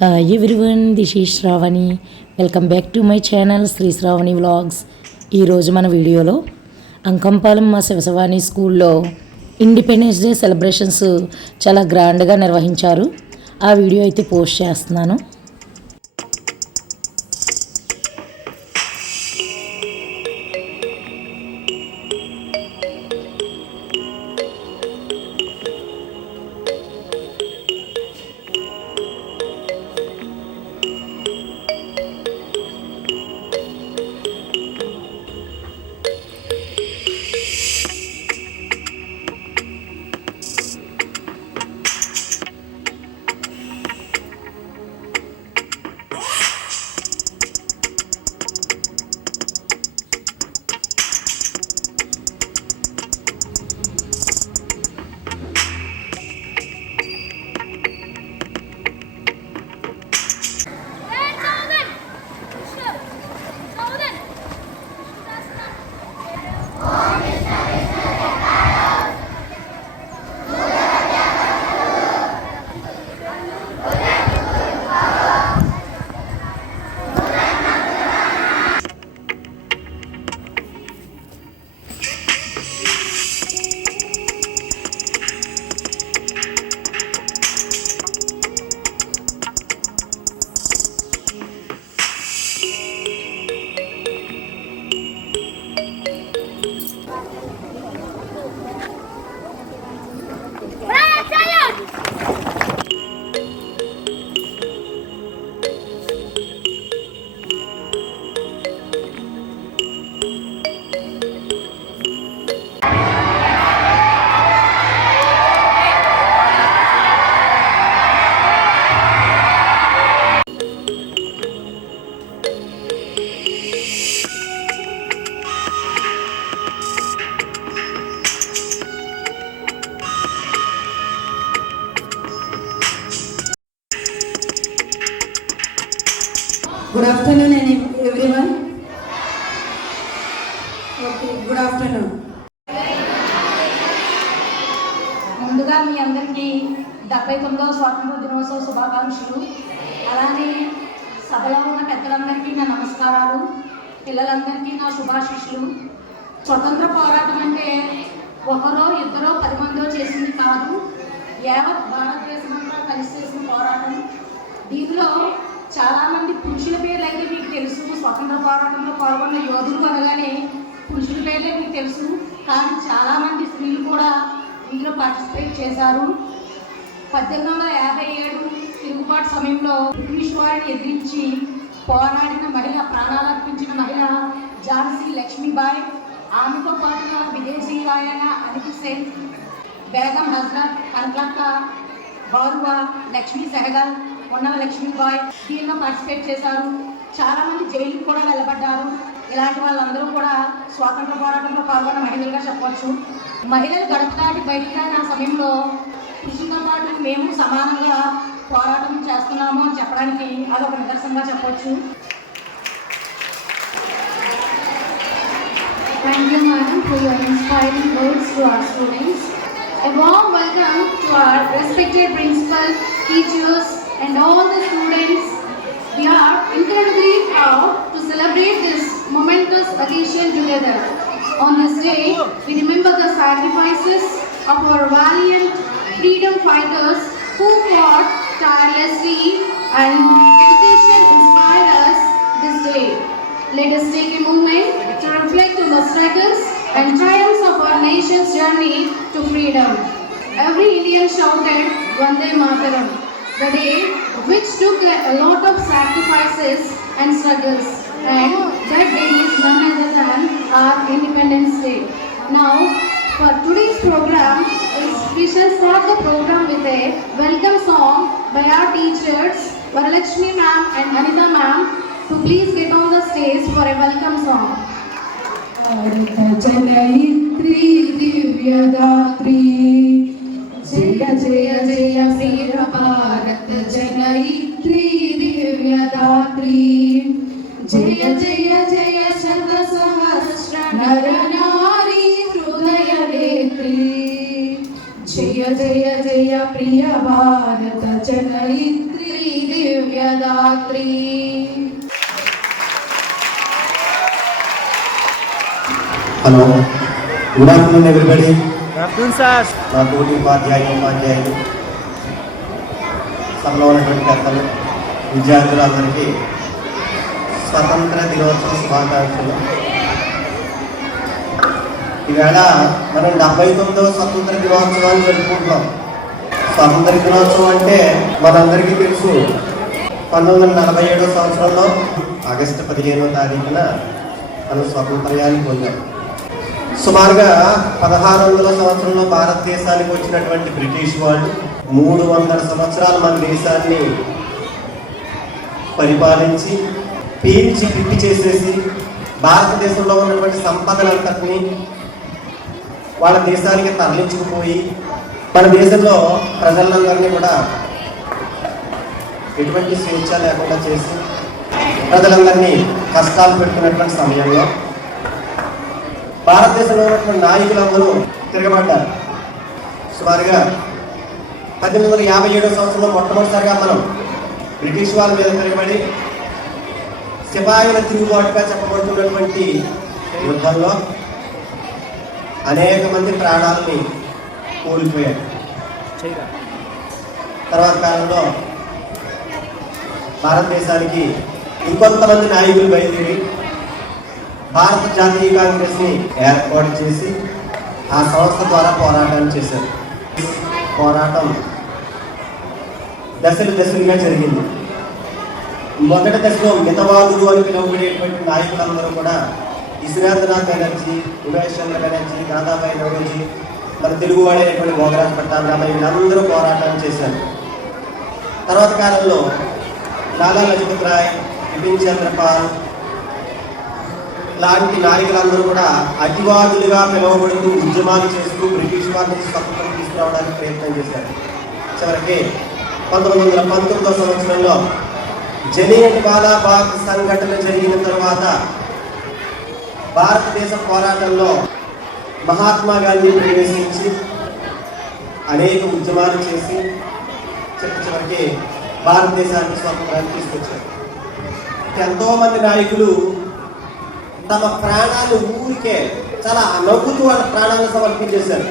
Hi everyone, this is Sravani. Welcome back to my channel Sri Sravani vlogs. ఈరోజు మన వీడియోలో అంకంపాలెం మా శివసవాణి స్కూల్లో ఇండిపెండెన్స్ డే సెలబ్రేషన్స్ చాలా గ్రాండ్గా నిర్వహించారు. ఆ వీడియో అయితే పోస్ట్ చేస్తున్నాను. Good afternoon everyone. Okay, good afternoon. ముందుగా మీ అందరికీ 79వ స్వాతంత్ర దినోత్సవ శుభాకాంక్షలు. అలానే సభలో ఉన్న పెద్దలందరికీ నా నమస్కారాలు, పిల్లలందరికీ నా శుభాశీస్సులు. స్వతంత్ర పోరాటం అంటే ఒకరో ఇద్దరో 10 మందో చేసింది కాదు, యావత్ భారతదేశం అంతా కలిసి చేసిన పోరాటం. దీనిలో చాలామంది పురుషుల పేర్లు అయితే మీకు తెలుసు, స్వతంత్ర పోరాటంలో పాల్గొన్న యోధులు అనగానే పురుషుల పేర్లే మీకు తెలుసు. కానీ చాలామంది స్త్రీలు కూడా ఇందులో పార్టిసిపేట్ చేశారు. 1857 తిరుగుబాటు సమయంలో బ్రిటిష్ వారిని ఎదిరించి పోరాడిన మహిళ, ప్రాణాలర్పించిన మహిళ ఝాన్సీ లక్ష్మీబాయి. ఆమెతో పాటుగా విదేశీయులైన అనిల్ సేన్, బేగం హజరత్, కనకలత, బారువా, లక్ష్మీ సెహగల్, ఉన్నవ లక్ష్మీబాయి దీనిలో పార్టిసిపేట్ చేశారు. చాలామంది జైలుకు కూడా వెళ్ళబడ్డారు. ఇలాంటి వాళ్ళందరూ కూడా స్వాతంత్ర పోరాటంలో పాల్గొన్న మహిళలుగా చెప్పవచ్చు. మహిళలు గడప దాటి బయటికి రాని సమయంలో పురుషులతో పాటు మేము సమానంగా పోరాటం చేస్తున్నాము అని చెప్పడానికి అదొక నిదర్శనంగా చెప్పవచ్చు. Thank you, madam, for your inspiring words to our students. A warm welcome to our respected principal, teachers, and all the students. We are incredibly proud to celebrate this momentous occasion together. On this day, we remember the sacrifices of our valiant freedom fighters who fought tirelessly, and dedication inspired us this day. Let us take a moment to reflect on the struggles and triumphs of our nation's journey to freedom. Every Indian shouted Vande Mataram, the day which took a lot of sacrifices and struggles, and that day is none other than our Independence Day. Now, for today's program, we shall start the program with a welcome song by our teachers Varalakshmi ma'am and Anita ma'am, to please get on the stage for a welcome song. जनयित्री दिव्यदात्री, जय जय जय वीर भारत जनयित्री दिव्यदात्री, जय जय जय शत सहस्र नर नारी हृदय नेत्री, जय जय जय प्रिय भारत जनयित्री दिव्य दिव्यदात्री hello good afternoon everybody. Sir నా తోటి ఉపాధ్యాయులు సభలో ఉన్నటువంటి పెద్దలు విద్యార్థులందరికీ స్వతంత్ర దినోత్సవ శుభాకాంక్షలు. ఈవేళ మనం 79వ స్వతంత్ర దినోత్సవాన్ని జరుపుకుంటున్నాం. స్వతంత్ర దినోత్సవం అంటే మనందరికీ తెలుసు 1947 సంవత్సరంలో ఆగస్టు 15వ తారీఖున మనం స్వతంత్ర్యాన్ని పొందాం. సుమారుగా 1600 సంవత్సరంలో భారతదేశానికి వచ్చినటువంటి బ్రిటిష్ వాళ్ళు 300 సంవత్సరాలు మన దేశాన్ని పరిపాలించి పీల్చి పిప్పి చేసేసి భారతదేశంలో ఉన్నటువంటి సంపదలంతటినీ వాళ్ళ దేశానికి తరలించుకుపోయి మన దేశంలో ప్రజలందరినీ కూడా ఎటువంటి స్వేచ్ఛ లేకుండా చేసి ప్రజలందరినీ కష్టాలు పెడుతున్నటువంటి సమయంలో భారతదేశంలో ఉన్నటువంటి నాయకులందరూ తిరగబడ్డారు. సుమారుగా 1857 సంవత్సరంలో మొట్టమొదటిసారిగా మనం బ్రిటిష్ వాళ్ళ మీద తిరగబడి సిపాయిల తిరుగుబాటుగా చెప్పబడుతున్నటువంటి యుద్ధంలో అనేక మంది ప్రాణాలని కోల్పోయారు. తర్వాత కాలంలో భారతదేశానికి ఇంకొంతమంది నాయకులు బయలుదేరి భారత జాతీయ కాంగ్రెస్ని ఏర్పాటు చేసి ఆ సంస్థ ద్వారా పోరాటాన్ని చేశారు. పోరాటం దశలుగా జరిగింది. మొదటి దశలో మితవాదులు అని పిలువబడేటువంటి నాయకులందరూ కూడా ఈశ్వరేంద్రనాథ్ బెనర్జీ, ఉమేష్ చంద్ర బెనర్జీ, దాదాబాయి నౌరోజీ, మన తెలుగువాడైనటువంటి భోగరాజ్ పట్టాభిరామయ్య వీళ్ళందరూ పోరాటాన్ని చేశారు. తర్వాత కాలంలో లాలా లజపత్ రాయ్, బిపిన్ చంద్రపాల్ లాంటి నాయకులందరూ కూడా అతివాదులుగా పిలువబడుతూ ఉద్యమాలు చేస్తూ బ్రిటిష్ వారి నుంచి స్వతంత్రం తీసుకురావడానికి ప్రయత్నం చేశారు. చివరికి 1919వ సంవత్సరంలో జలియన్ వాలాబాగ్ సంఘటన జరిగిన తర్వాత భారతదేశ పోరాటంలో మహాత్మా గాంధీ ప్రవేశించి అనేక ఉద్యమాలు చేసి చివరికి భారతదేశానికి స్వతంత్రాన్ని తీసుకొచ్చారు. ఎంతోమంది నాయకులు తమ ప్రాణాలు ఊరికే చాలా నవ్వుతూ వాళ్ళ ప్రాణాలను సమర్పించేశారు.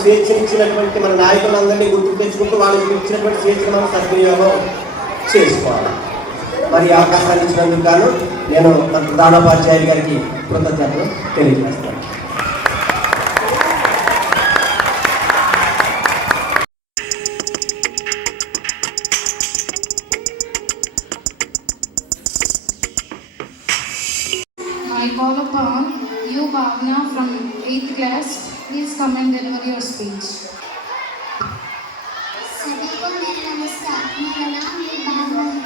స్వేచ్ఛనిచ్చినటువంటి మన నాయకులందరినీ గుర్తు తెచ్చుకుంటూ వాళ్ళకి ఇచ్చినటువంటి స్వేచ్ఛను మనం సద్వినియోగం చేసుకోవాలి. మరి ఈ అవకాశాన్ని ఇచ్చినందుకు గాను నేను మన ప్రధానోపాధ్యాయులు గారికి కృతజ్ఞతలు తెలియజేస్తాను. I call upon you, Bhavna, from 8th class. Please come and deliver your speech. सभी को मेरा नमस्कार। मेरा नाम है भावना है।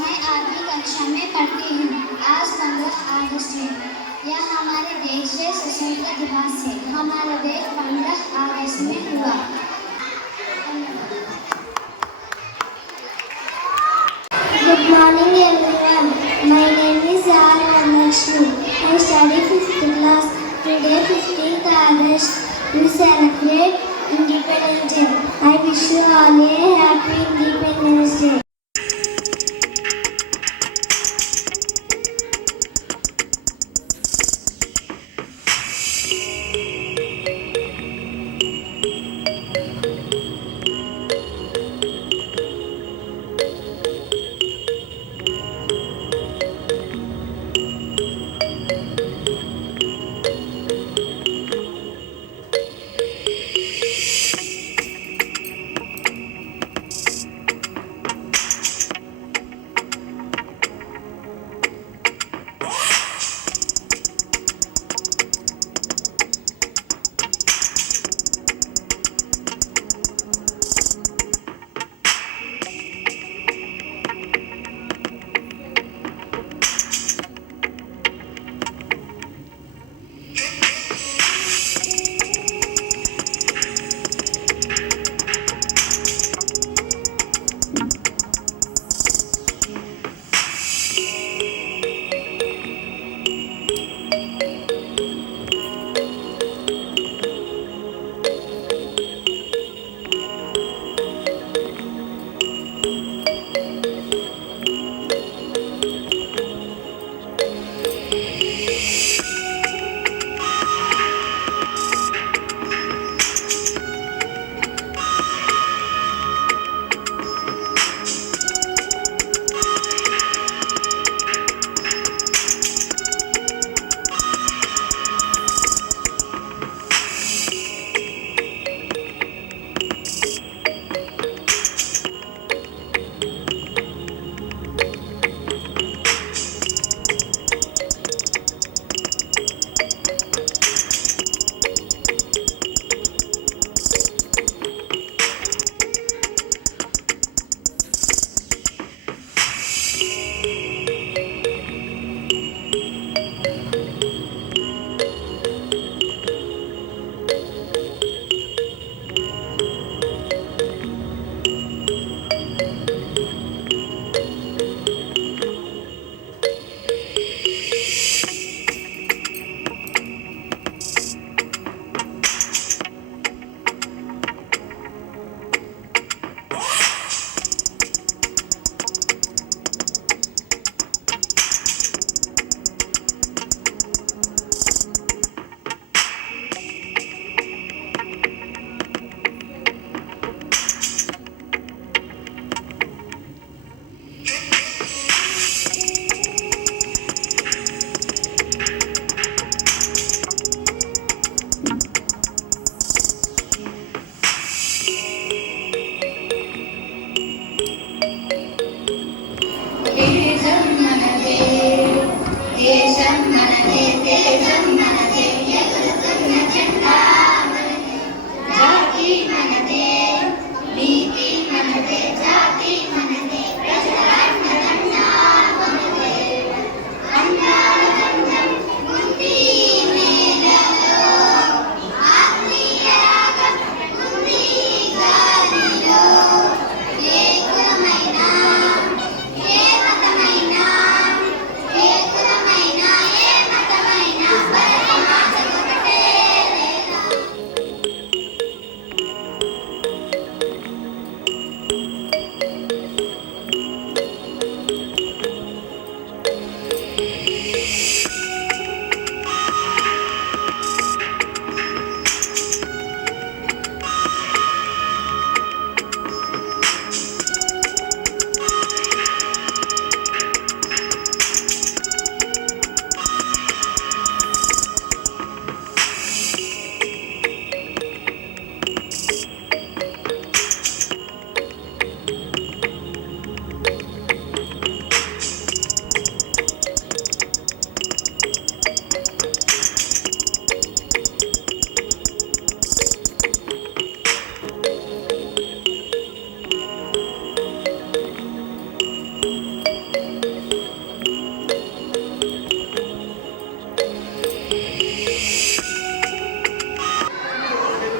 मैं 8वीं कक्षा में पढ़ती हूँ। आज 15 अगस्त है। यह हमारे देश के स्वतंत्रता दिवस है। हमारा देश 15 अगस्त में हुआ। Good morning everyone. My name is R. Rameshnu. I study 5th class. Today 15th August. We celebrate Independence Day. I wish you all a happy Independence Day.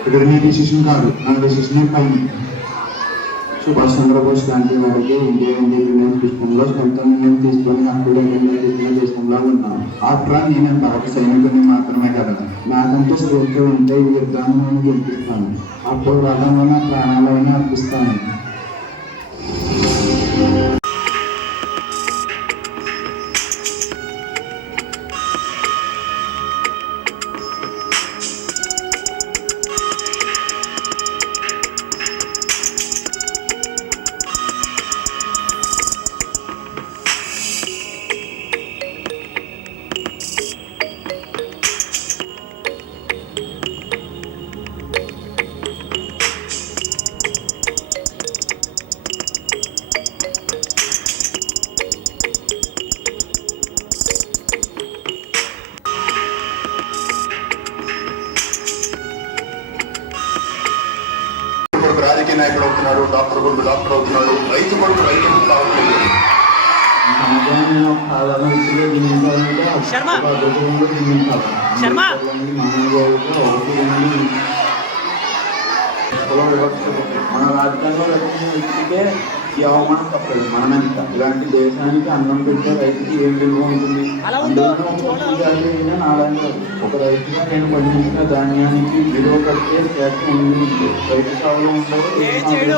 ఇక్కడ నీ డిసిషన్ కాదు, నా డిసిషన్ పైన. సుభాష్ చంద్రబోస్ లాంటి వారికి ఇండియా ఇండిపెండెన్స్ విషయంలో సొంత నిర్ణయం తీసుకొని హక్కులు ఎన్నికల దేశంలో ఉన్నాను. ఆఫ్టర్ ఆల్ నేను భారత సైనికుడిని మాత్రమే కదా, నాకంటే స్ఫూర్తి ఉంటే ఈ యుద్ధాన్ని నేను గెలిపిస్తాను. ఆ పోరాటంలో నా ప్రాణాలను అర్పిస్తాను. రాజకీయ నాయకుడు అవుతున్నాడు, డాక్టర్ కొడుకు డాక్టర్ అవుతున్నాడు, రైతు కొడుకు రైతు కావట్లేదు. మన రాజకీయాల్లో రక్షణ వ్యక్తికే ఈ అవమానం తప్పదు. మనమెంత ఇలాంటి దేశానికి అన్నం పెట్టే రైతుకి ఏం విలువ ఉంటుంది? అందువల్ల నాలాంటి ఒక రైతుగా నేను పండించిన ధాన్యానికి విలువ కట్టే శాఖ ఉంది. రైతు సాగులో ఉండదు దేశానికి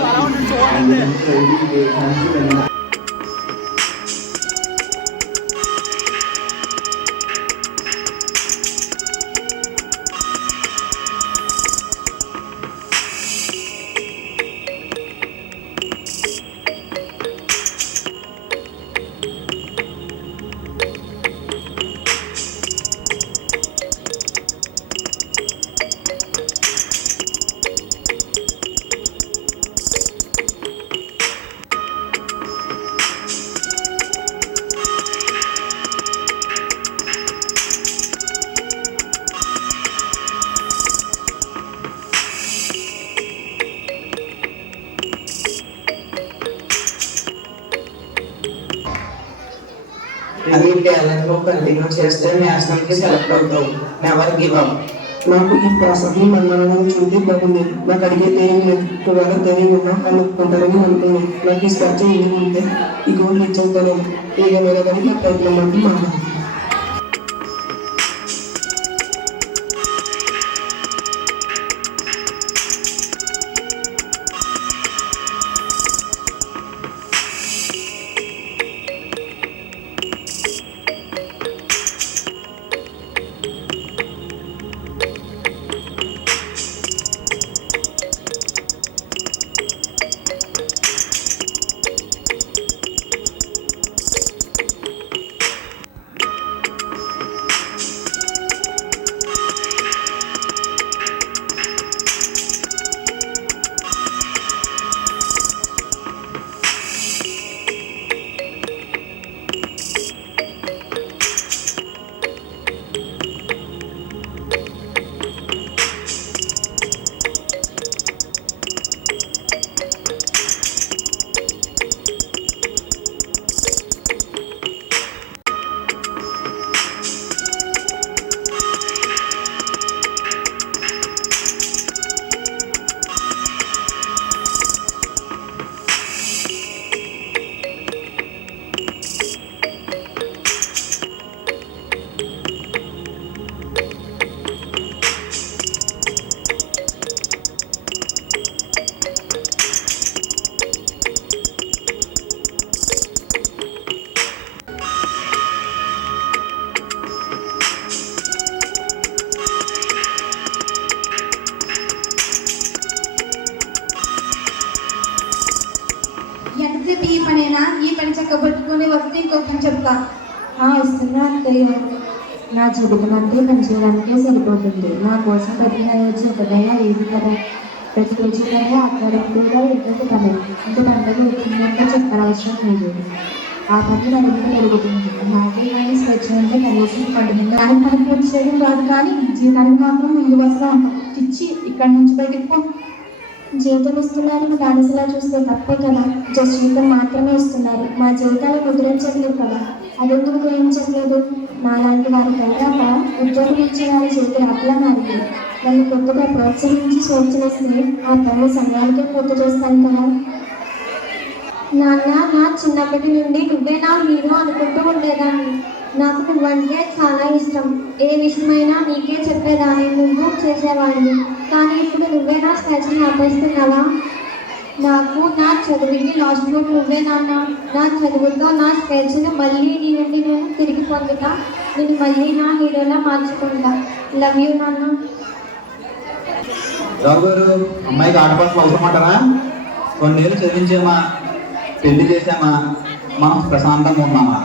అది టాలెంట్ లో కంటిన్యూ చేస్తే నేషనల్ కి సెలెక్ట్ అవుతావు. Never give up. నాకు ఈ ప్రాసెస్ని మనల్ని చూస్తే బాగుంది. నాకు అడిగేది ఏం లేదు. త్వరగా తెలియ ఉన్నా వాళ్ళు ఒప్పుకుంటారని అనుకున్నాను. నాకు ఈ స్టార్ట్ ఇంటికి ఉంటే ఈ గోల్ రీచ్ అవుతాను. ఇక మీద కానీ నా ప్రయత్నం అంటే మాట్లాడు. ఎంతసేపు ఈ పనేనా? ఈ పని చక్కబెట్టుకుని వస్తే ఇంకొక పని చెప్తా. ఇస్తున్నా అత్తయ్య. నా జీవితం అంతే పని చేయడానికే సరిపోతుంది. నా కోసం ప్రతిగా వచ్చి ఒకదైనా ఏది కదా. ప్రతి రోజులోనే ఆకారం కూడా ఇంకొక పని. ఇంత పండుగ వచ్చిందంటే చెప్పనవసరం లేదు. ఆ పని నలుగురు పెరుగుతుంది. నాకే కానీ స్వచ్ఛ అంటే కనీసం పండుగ దానికి పని పూర్తి చేయడం కాదు, కానీ జీవితానికి మాత్రం ముందు వస్తా ఇచ్చి ఇక్కడి నుంచి బయటకు జీవితం ఇస్తున్నారు. బానిసలా చూస్తే తప్పే కదా. జస్ట్ జీవితం మాత్రమే ఇస్తున్నారు. మా జీవితాన్ని ముద్రించట్లేదు కదా. అదెందుకు గ్రహించట్లేదు? నాలాంటి వారి తర్వాత ఉద్యోగం ఇచ్చే వారి జీవితం అట్లా మారింది. నన్ను కొద్దిగా ప్రోత్సహించి సూచనిస్తే ఆ పని సమయానికే పూర్తి చేస్తాను కదా. నాన్న, నా చిన్నప్పటి నుండి నువ్వే నా హీరో అనుకుంటూ ఉండేదాన్ని. నాకు నువ్వంటే చాలా ఇష్టం. ఏ విషయమైనా నీకే చెప్పేదాన్ని, నువ్వు చేసేవాడిని. కానీ ఇప్పుడు నువ్వే నా స్కెచ్ని ఆపేస్తున్నావా? నాకు నా చదువుకి లాస్ట్ బుక్ నువ్వే నాన్న. నా చదువుతో నా స్కెచ్ను మళ్ళీ నీ నుండి నేను తిరిగి పొందుతా. నేను మళ్ళీ నా హీరోలా మార్చుకుంటా. లవ్ యూ నాన్న. రావు గారు, అమ్మాయికి ఆట పాటలు అవసరమంటారా? కొన్నేళ్ళు చదివించామా, పెళ్లి చేసామా, మనం ప్రశాంతంగా ఉన్నామా?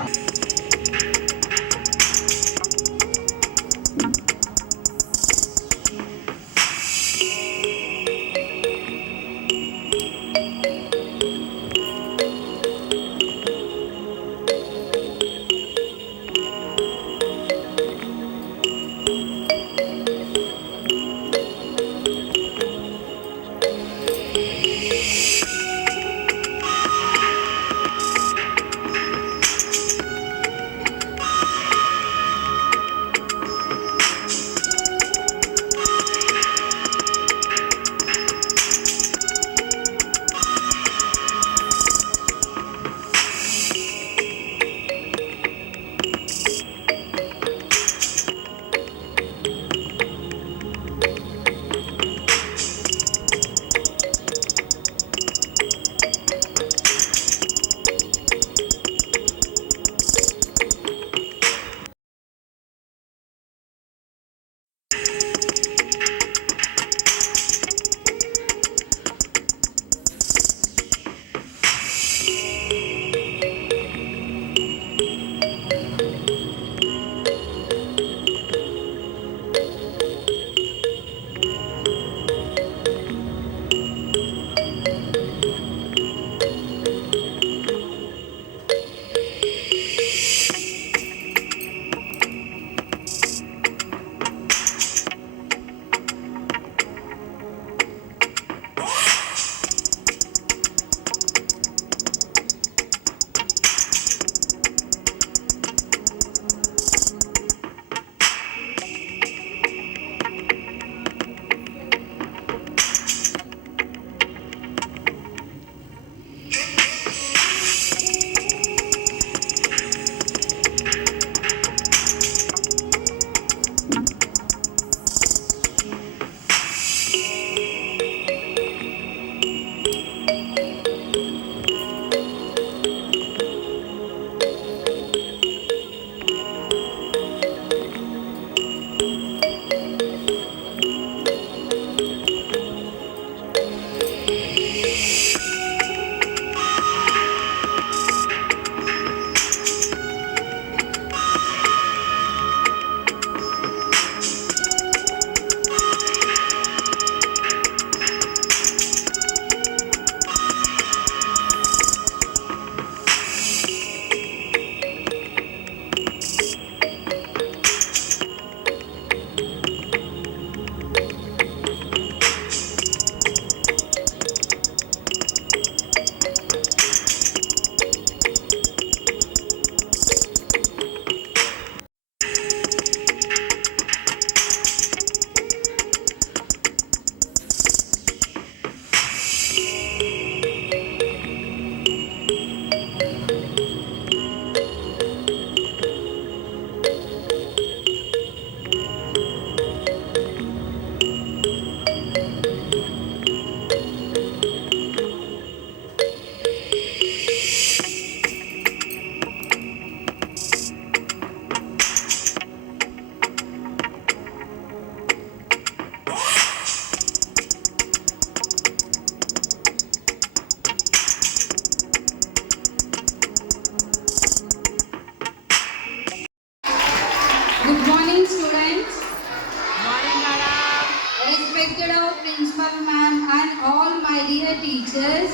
teachers.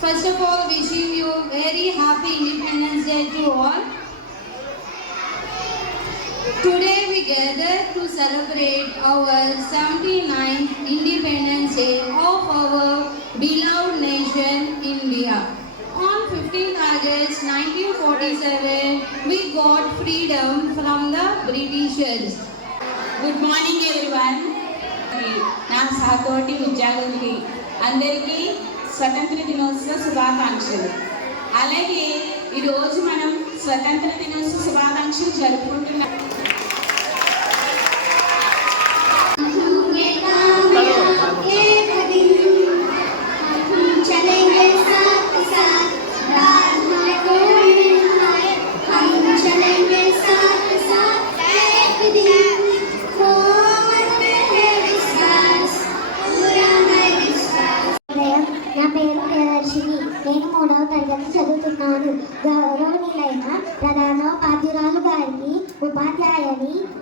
First of all, wishing you very happy Independence Day to all. Today we gather to celebrate our 79th Independence Day of our beloved nation, India. On 15th August 1947, we got freedom from the Britishers. Good morning everyone. నా సహతోటి ఉద్యోగులకి అందరికీ స్వతంత్ర దినోత్సవ శుభాకాంక్షలు. అలాగే ఈరోజు మనం స్వతంత్ర దినోత్సవ శుభాకాంక్షలు జరుపుకుంటున్నాం. चलेंगे साथ साथ रात को हम चलेंगे साथ साथ एक दिन हो मन में है विश्वास पूरा है विश्वास. నా పేరు ప్రియదర్శిని. నేను 3వ తరగతి చదువుతున్నాను. గౌరవనీయులైన ప్రధానోపాధ్యాయురాలు గారికి,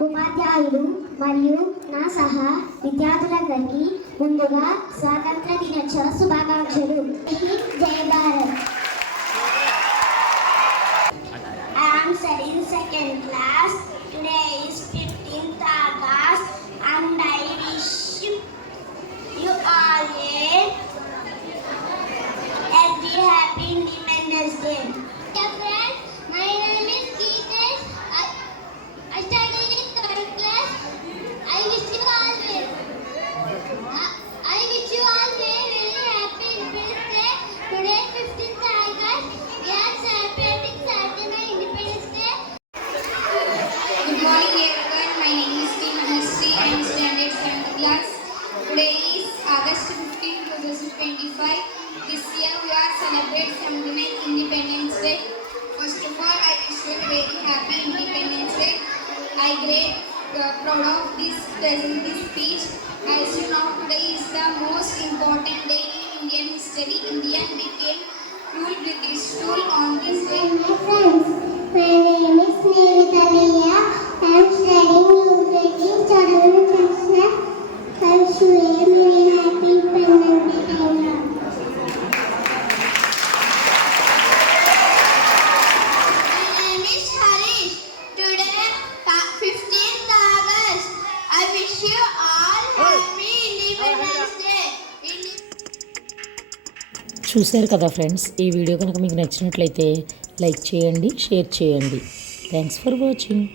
ఉపాధ్యాయులు మరియు నా సహా విద్యార్థులందరికీ ముందుగా స్వాతంత్ర దినోత్సవ శుభాకాంక్షలు. జై Bharat. I am studying second class. Today is 15th August and I wish you all a very happy Independence Day. Dear friends, my name is Keith. I study in third class. I wish you all very happy Independence Day. Today, 15th August, we are celebrating Saturday Independence Day. Good morning everyone. My name is P. Manishri. I am standard 7th class. Today is August 15, 2025. This year we are celebrating 79th Independence Day. First of all, I wish you a very happy Independence Day. I great proud of this present this speech. As you know, today is the most important day in Indian history. India became full British rule on this day. My friends, my name is Nivita Leah. I am studying in Childhood Christmas. I wish you a very happy Independence Day. My name is Harish. Today, 15th August. I wish you all happy Independence Day. చూశారు కదా friends, ఈ video కనుక మీకు నచ్చినట్లయితే like చేయండి, share చేయండి. Thanks for watching.